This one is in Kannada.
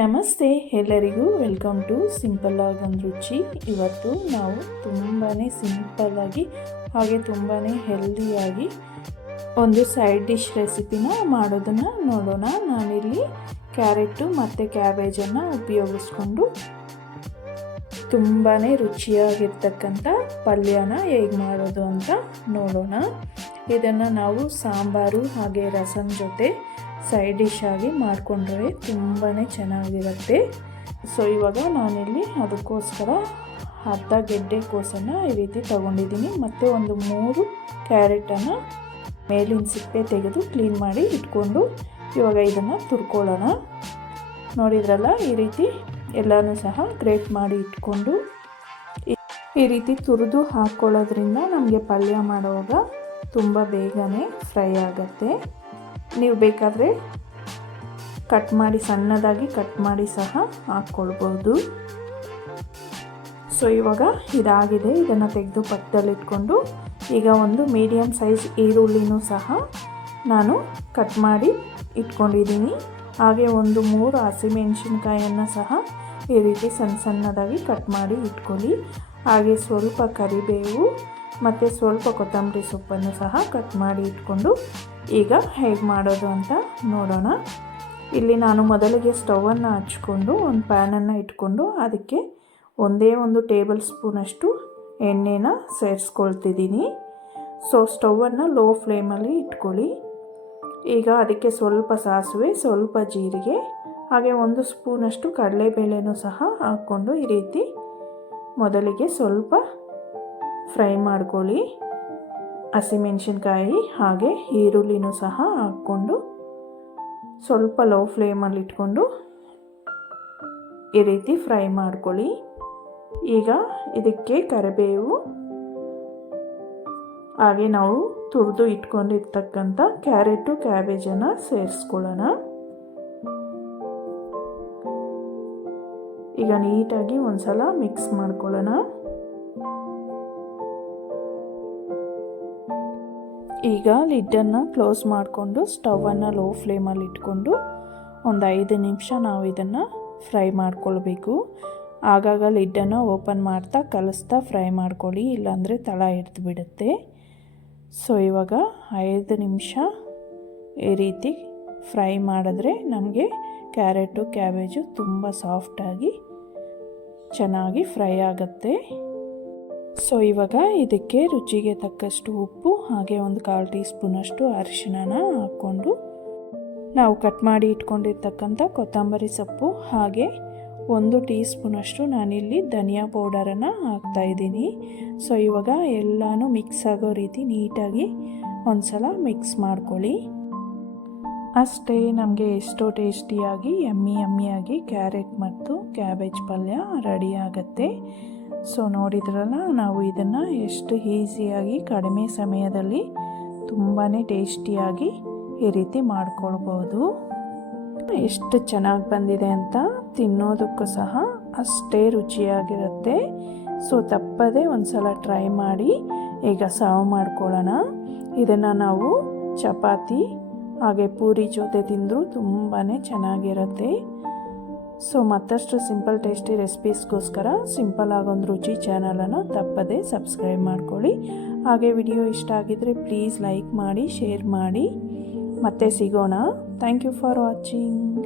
ನಮಸ್ತೆ ಎಲ್ಲರಿಗೂ, ವೆಲ್ಕಮ್ ಟು ಸಿಂಪಲ್ ಆಗಿ ಒಂದು ರುಚಿ. ಇವತ್ತು ನಾವು ತುಂಬಾ ಸಿಂಪಲ್ಲಾಗಿ ಹಾಗೆ ತುಂಬಾ ಹೆಲ್ದಿಯಾಗಿ ಒಂದು ಸೈಡ್ ಡಿಶ್ ರೆಸಿಪಿನ ಮಾಡೋದನ್ನು ನೋಡೋಣ. ನಾನಿಲ್ಲಿ ಕ್ಯಾರೆಟು ಮತ್ತು ಕ್ಯಾಬೇಜನ್ನು ಉಪಯೋಗಿಸ್ಕೊಂಡು ತುಂಬಾ ರುಚಿಯಾಗಿರ್ತಕ್ಕಂಥ ಪಲ್ಯನ ಹೇಗೆ ಮಾಡೋದು ಅಂತ ನೋಡೋಣ. ಇದನ್ನು ನಾವು ಸಾಂಬಾರು ಹಾಗೆ ರಸಂ ಜೊತೆ ಸೈಡ್ ಡಿಶ್ ಆಗಿ ಮಾಡಿಕೊಂಡ್ರೆ ತುಂಬಾ ಚೆನ್ನಾಗಿರುತ್ತೆ. ಸೊ ಇವಾಗ ನಾನಿಲ್ಲಿ ಅದಕ್ಕೋಸ್ಕರ ಅರ್ಧ ಗೆಡ್ಡೆ ಕೋಸನ್ನು ಈ ರೀತಿ ತೊಗೊಂಡಿದ್ದೀನಿ ಮತ್ತು ಒಂದು 3 ಕ್ಯಾರೆಟನ್ನು ಮೇಲಿನ ಸಿಪ್ಪೆ ತೆಗೆದು ಕ್ಲೀನ್ ಮಾಡಿ ಇಟ್ಕೊಂಡು ಇವಾಗ ಇದನ್ನು ತುರ್ಕೊಳ್ಳೋಣ. ನೋಡಿದ್ರಲ್ಲ, ಈ ರೀತಿ ಎಲ್ಲನೂ ಸಹ ಗ್ರೇಟ್ ಮಾಡಿ ಇಟ್ಕೊಂಡು ಈ ರೀತಿ ತುರಿದು ಹಾಕ್ಕೊಳ್ಳೋದ್ರಿಂದ ನಮಗೆ ಪಲ್ಯ ಮಾಡುವಾಗ ತುಂಬ ಬೇಗನೆ ಫ್ರೈ ಆಗುತ್ತೆ. ನೀವು ಬೇಕಾದರೆ ಕಟ್ ಮಾಡಿ ಸಣ್ಣದಾಗಿ ಕಟ್ ಮಾಡಿ ಸಹ ಹಾಕ್ಕೊಳ್ಬೋದು. ಸೊ ಇವಾಗ ಇದಾಗಿದೆ, ಇದನ್ನು ತೆಗೆದು ಪಕ್ಕದಲ್ಲಿಟ್ಕೊಂಡು ಈಗ ಒಂದು ಮೀಡಿಯಮ್ ಸೈಜ್ ಈರುಳ್ಳಿನೂ ಸಹ ನಾನು ಕಟ್ ಮಾಡಿ ಇಟ್ಕೊಂಡಿದ್ದೀನಿ. ಹಾಗೆ ಒಂದು 3 ಹಸಿಮೆಣಸಿನ್ಕಾಯನ್ನು ಸಹ ಈ ರೀತಿ ಸಣ್ಣದಾಗಿ ಕಟ್ ಮಾಡಿ ಇಟ್ಕೊಳ್ಳಿ. ಹಾಗೆ ಸ್ವಲ್ಪ ಕರಿಬೇವು ಮತ್ತು ಸ್ವಲ್ಪ ಕೊತ್ತಂಬರಿ ಸೊಪ್ಪನ್ನು ಸಹ ಕಟ್ ಮಾಡಿ ಇಟ್ಕೊಂಡು ಈಗ ಹೇಗೆ ಮಾಡೋದು ಅಂತ ನೋಡೋಣ. ಇಲ್ಲಿ ನಾನು ಮೊದಲಿಗೆ ಸ್ಟವನ್ನು ಹಚ್ಕೊಂಡು ಒಂದು ಪ್ಯಾನನ್ನು ಇಟ್ಕೊಂಡು ಅದಕ್ಕೆ ಒಂದೇ 1 ಟೇಬಲ್ ಸ್ಪೂನಷ್ಟು ಎಣ್ಣೆನ ಸೇರಿಸ್ಕೊಳ್ತಿದ್ದೀನಿ. ಸೊ ಸ್ಟವನ್ನು ಲೋ ಫ್ಲೇಮಲ್ಲಿ ಇಟ್ಕೊಳ್ಳಿ. ಈಗ ಅದಕ್ಕೆ ಸ್ವಲ್ಪ ಸಾಸಿವೆ, ಸ್ವಲ್ಪ ಜೀರಿಗೆ ಹಾಗೆ 1 ಸ್ಪೂನಷ್ಟು ಕಡಲೆಬೇಳೆನೂ ಸಹ ಹಾಕ್ಕೊಂಡು ಈ ರೀತಿ ಮೊದಲಿಗೆ ಸ್ವಲ್ಪ ಫ್ರೈ ಮಾಡ್ಕೊಳ್ಳಿ. ಹಸಿಮೆಣಸಿನ್ಕಾಯಿ ಹಾಗೆ ಈರುಳ್ಳಿನೂ ಸಹ ಹಾಕ್ಕೊಂಡು ಸ್ವಲ್ಪ ಲೋ ಫ್ಲೇಮಲ್ಲಿ ಇಟ್ಕೊಂಡು ಈ ರೀತಿ ಫ್ರೈ ಮಾಡ್ಕೊಳ್ಳಿ. ಈಗ ಇದಕ್ಕೆ ಕರಿಬೇವು ಹಾಗೆ ನಾವು ತುರಿದು ಇಟ್ಕೊಂಡಿರ್ತಕ್ಕಂಥ ಕ್ಯಾರೆಟು ಕ್ಯಾಬೇಜನ್ನು ಸೇರಿಸ್ಕೊಳ್ಳೋಣ. ಈಗ ನೀಟಾಗಿ ಒಂದ್ಸಲ ಮಿಕ್ಸ್ ಮಾಡ್ಕೊಳ್ಳೋಣ. ಈಗ ಲಿಡ್ಡನ್ನು ಕ್ಲೋಸ್ ಮಾಡಿಕೊಂಡು ಸ್ಟವನ್ನು ಲೋ ಫ್ಲೇಮಲ್ಲಿ ಇಟ್ಕೊಂಡು ಒಂದು 5 ನಿಮಿಷ ನಾವು ಇದನ್ನು ಫ್ರೈ ಮಾಡ್ಕೊಳ್ಬೇಕು. ಆಗಾಗ ಲಿಡ್ಡನ್ನು ಓಪನ್ ಮಾಡ್ತಾ ಕಲಿಸ್ತಾ ಫ್ರೈ ಮಾಡ್ಕೊಳ್ಳಿ, ಇಲ್ಲಾಂದರೆ ತಳ ಹಿಡ್ದು ಬಿಡುತ್ತೆ. ಸೊ ಇವಾಗ 5 ನಿಮಿಷ ಈ ರೀತಿ ಫ್ರೈ ಮಾಡಿದ್ರೆ ನಮಗೆ ಕ್ಯಾರೆಟು ಕ್ಯಾಬೇಜು ತುಂಬ ಸಾಫ್ಟಾಗಿ ಚೆನ್ನಾಗಿ ಫ್ರೈ ಆಗುತ್ತೆ. ಸೊ ಇವಾಗ ಇದಕ್ಕೆ ರುಚಿಗೆ ತಕ್ಕಷ್ಟು ಉಪ್ಪು ಹಾಗೆ ಒಂದು 1/4 ಟೀ ಸ್ಪೂನಷ್ಟು ಅರಿಶಿಣನ ಹಾಕ್ಕೊಂಡು ನಾವು ಕಟ್ ಮಾಡಿ ಇಟ್ಕೊಂಡಿರ್ತಕ್ಕಂಥ ಕೊತ್ತಂಬರಿ ಸೊಪ್ಪು ಹಾಗೆ 1 ಟೀ ಸ್ಪೂನಷ್ಟು ನಾನಿಲ್ಲಿ ಧನಿಯಾ ಪೌಡರನ್ನು ಹಾಕ್ತಾಯಿದ್ದೀನಿ. ಸೊ ಇವಾಗ ಎಲ್ಲನೂ ಮಿಕ್ಸ್ ಆಗೋ ರೀತಿ ನೀಟಾಗಿ ಒಂದ್ಸಲ ಮಿಕ್ಸ್ ಮಾಡ್ಕೊಳ್ಳಿ. ಅಷ್ಟೇ, ನಮಗೆ ಎಷ್ಟೋ ಟೇಸ್ಟಿಯಾಗಿ ಯಮ್ಮಿಯಾಗಿ ಕ್ಯಾರೆಟ್ ಮತ್ತು ಕ್ಯಾಬೇಜ್ ಪಲ್ಯ ರೆಡಿ ಆಗುತ್ತೆ. ಸೊ ನೋಡಿದ್ರಲ್ಲ, ನಾವು ಇದನ್ನು ಎಷ್ಟು ಈಸಿಯಾಗಿ ಕಡಿಮೆ ಸಮಯದಲ್ಲಿ ತುಂಬಾ ಟೇಸ್ಟಿಯಾಗಿ ಈ ರೀತಿ ಮಾಡ್ಕೊಳ್ಬೋದು. ಎಷ್ಟು ಚೆನ್ನಾಗಿ ಬಂದಿದೆ ಅಂತ ತಿನ್ನೋದಕ್ಕೂ ಸಹ ಅಷ್ಟೇ ರುಚಿಯಾಗಿರುತ್ತೆ. ಸೊ ತಪ್ಪದೆ ಒಂದ್ಸಲ ಟ್ರೈ ಮಾಡಿ. ಈಗ ಸರ್ವ್ ಮಾಡ್ಕೊಳ್ಳೋಣ. ಇದನ್ನು ನಾವು ಚಪಾತಿ ಹಾಗೆ ಪೂರಿ ಜೊತೆ ತಿಂದರೂ ತುಂಬಾ ಚೆನ್ನಾಗಿರುತ್ತೆ. ಸೊ ಮತ್ತಷ್ಟು ಸಿಂಪಲ್ ಟೇಸ್ಟಿ ರೆಸಿಪೀಸ್ಗೋಸ್ಕರ ಸಿಂಪಲ್ ಆಗೊಂದು ರುಚಿ ಚಾನಲನ್ನು ತಪ್ಪದೆ ಸಬ್ಸ್ಕ್ರೈಬ್ ಮಾಡ್ಕೊಳ್ಳಿ. ಹಾಗೆ ವಿಡಿಯೋ ಇಷ್ಟ ಆಗಿದ್ದರೆ ಪ್ಲೀಸ್ ಲೈಕ್ ಮಾಡಿ, ಶೇರ್ ಮಾಡಿ. ಮತ್ತೆ ಸಿಗೋಣ. Thank you for watching.